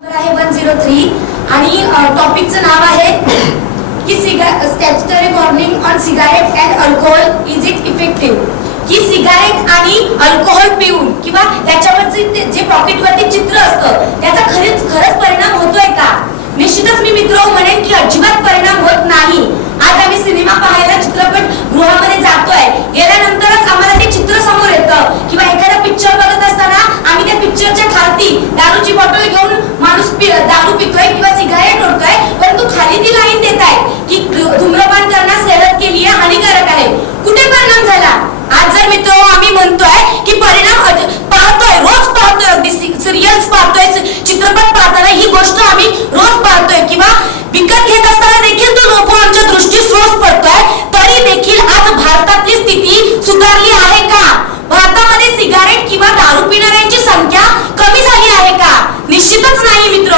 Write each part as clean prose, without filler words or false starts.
आहे 103 आणि टॉपिकचं नाव आहे की statutory warning on cigarette and alcohol is it effective. की सिगारेट आणि अल्कोहोल पिऊन किंवा त्याच्यावरचे जे पॉकेटवरती चित्र असतं त्याचा खरंच परिणाम होतोय का? निश्चितच मी मित्र म्हणेन की अजिबात परिणाम होत नाही. आज आम्ही सिनेमा पाहायला चित्रपट गृहामध्ये जातोय, गेल्यानंतरच आम्हाला ते चित्र समोर येतं किंवा एखादा पिक्चर बघत असताना आम्ही त्या पिक्चरच्या खालती दारूची बॉटल घेऊन माणूस दारू पितोय किंवा सिगारेट ओढतोय, परंतु खाली ती लाईन देत आहे की धूम्रपान करणं सेहत के लिए हानिकारक आहे. कुठे परिणाम झाला? आज जर मित्र आम्ही म्हणतोय की परिणाम पाहतोय, रोज पाहतोय, अगदी सिरियल्स पाहतोय, चित्रपट पाहताना ही गोष्ट आम्ही रोज पाहतोय किंवा विकत घेत असताना देखील तो लोक आमच्या दृष्टीस रोज पडतोय, तरी देखील आज भारतातली स्थिती सुधारली आहे का? भारतामध्ये सिगारेट किंवा दारू पिणाऱ्यांची संख्या कमी झाली आहे का? निश्चितच नाही मित्र.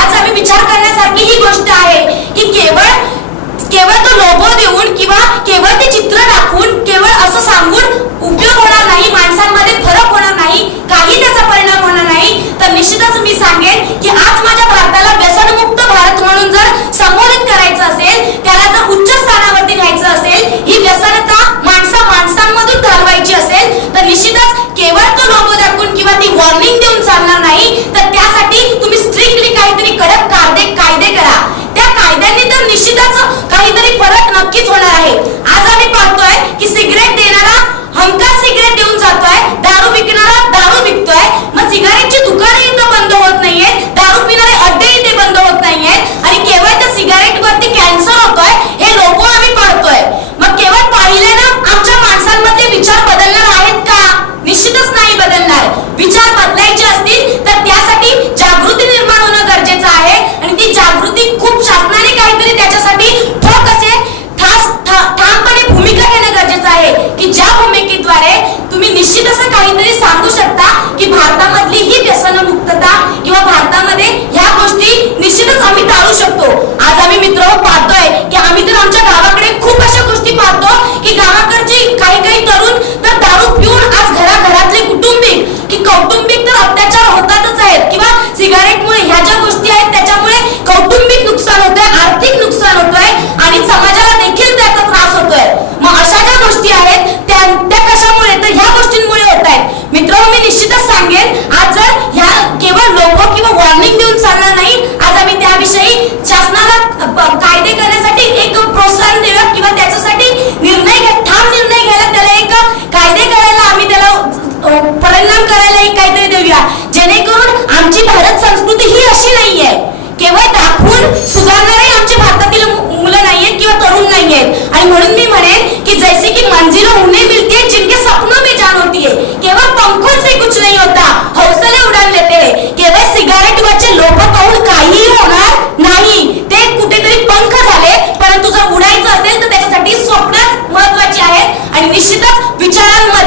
आज आम्ही विचार करण्यासारखी ही गोष्ट आहे की केवळ तो लोगो देऊन किंवा केवळ ते चित्र दाखवून केवळ असं सांगून उपयोग होणार नाही, माणसांमध्ये फरक होणार नाही, काही त्याचा परिणाम होणार नाही. तर निश्चितच मी सांगेन की आज माझ्या भारताला व्यसनमुक्त भारत म्हणून जर संबोधित करायचं असेल, त्याला जर उच्च स्थानावरती न्यायचं असेल, ही व्यसनता माणसांमधून घालवायची असेल तर निश्चितच केवळ तो लोगो दाखवून किंवा ती वॉर्निंग देऊन चालणार नाही. तर त्यासाठी तुम्ही स्ट्रिक्टली काहीतरी कडक कायदे करा. त्या कायद्यांनी तर निश्चितच काहीतरी फरक नक्कीच होणार आहे. आज आम्ही पाहतोय की सिगरेट देणारा हमखास सिगरेट देऊन जातोय, दारू विकणारा दारू विकतोय. मग सिगारेटची दुकाने इथं बंद होत नाहीयेत, दारू पिणारे अड्डे इथे बंद होत नाहीयेत आणि केवळ त्या सिगारेट वरती कॅन्सर होतोय हे लोक आम्ही पाहतोय. मग केवळ पाहिल्यानं आमच्या माणसांमधले विचार बदलणार आहेत का? निश्चितच नाही बदलणार. विचार बदलायचे असतील तर त्यासाठी जागृती निर्माण होणं गरजेचं आहे आणि ती जागृती खूप शासनाने काहीतरी त्याच्यासाठी ठोक असे ठामपणे भूमिका घेणं गरजेचं आहे की ज्या भूमिकेद्वारे तुम्ही निश्चित असं काहीतरी सांगू शकता की भारतामधली ही व्यसनमुक्तता किंवा भारतामध्ये ह्या गोष्टी निश्चितच आम्ही टाळू शकतो. आज आम्ही मित्र पाहतोय की आम्ही तर आमच्या गावाकडे खूप अशा गोष्टी पाहतो की गावाकडची काही तरुण तर दारू पिऊन आज घराघरातले कौटुंबिक तर अत्याचार होतातच आहेत किंवा सिगारेटमुळे ह्या ज्या गोष्टी आहेत त्याच्यामुळे कौटुंबिक नुकसान होतंय, आर्थिक नुकसान होतंय आणि समाजाला देखील त्याचा त्रास होतोय. मग अशा ज्या गोष्टी आहेत त्या कशामुळे? तर ह्या गोष्टींमुळे होत आहेत. मित्रांनो, मी निश्चितच सांगेन आज जर ह्या केवळ लोगो किंवा वॉर्निंग देऊन चालणार नाही. आज आम्ही त्याविषयी शासनाला कायदे करण्यासाठी एक प्रोत्साहन देऊया किंवा त्याच्यासाठी ठाम निर्णय घ्यायला, त्याला एक कायदे करायला आम्ही त्याला परिणाम करायला एक काहीतरी देऊया, जेणेकरून आमची भारत संस्कृती ही अशी नाहीये केवळ दाखवून सुधारणारे आमच्या भारतातील मुलं नाहीयेत किंवा तरुण नाहीयेत. आणि म्हणून मी म्हणेन की जैसे की मंजिलों उन्हें मिलती है जिनके सपनों में जान होती है, केवळ पंखों से कुछ नहीं होता, हौसले उडान लेते हैं. केवळ सिगारेट वरचे लोक पाहून काहीही होणार नाही. ते कुठेतरी पंख झाले, परंतु जर उडायचं असेल तर त्याच्यासाठी स्वप्नच महत्वाची आहेत आणि निश्चितच विचारांमध्ये